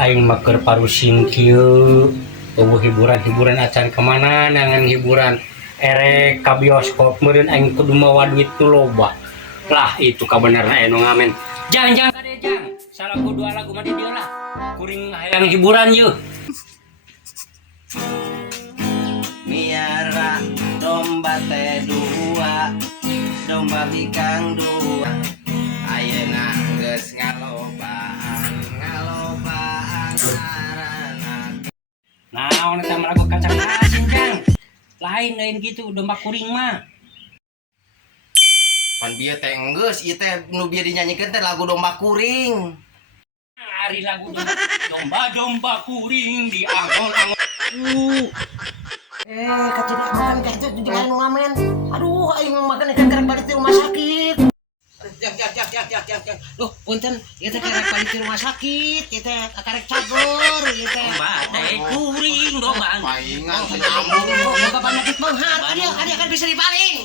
Aing maker parusin kieu. Hiburan acan kemana nangan hiburan erek ka bioskop meureun aing kudu mawa duit nu loba. Lah itu kabenerna anu ngamen. Jang kade jang. Salagu dua lagu mah di dieu lah. Kuring hayang hiburan yeuh. Miara domba teh dua, domba bikang dua. Ayeuna geus ngalobaan ngaranna. Naon eta mah lagu kacang asin jang. Lain gitu domba kuring mah. Pan bieu teh geus ieu teh nu bieu dinyanyikeun teh lagu domba kuring. Ari lagu domba kuring di angon-angon. Kacida makan kaca di anu ngamen. Aduh, aing makan ikan karek balik di rumah sakit. Jak. Duh, punten, ieu teh karek balik di rumah sakit, ieu teh karek cabur, ieu teh. Badai kuring domba. Paingan nyambung. Boga penyakit menghar, ada kan bisa dibaling.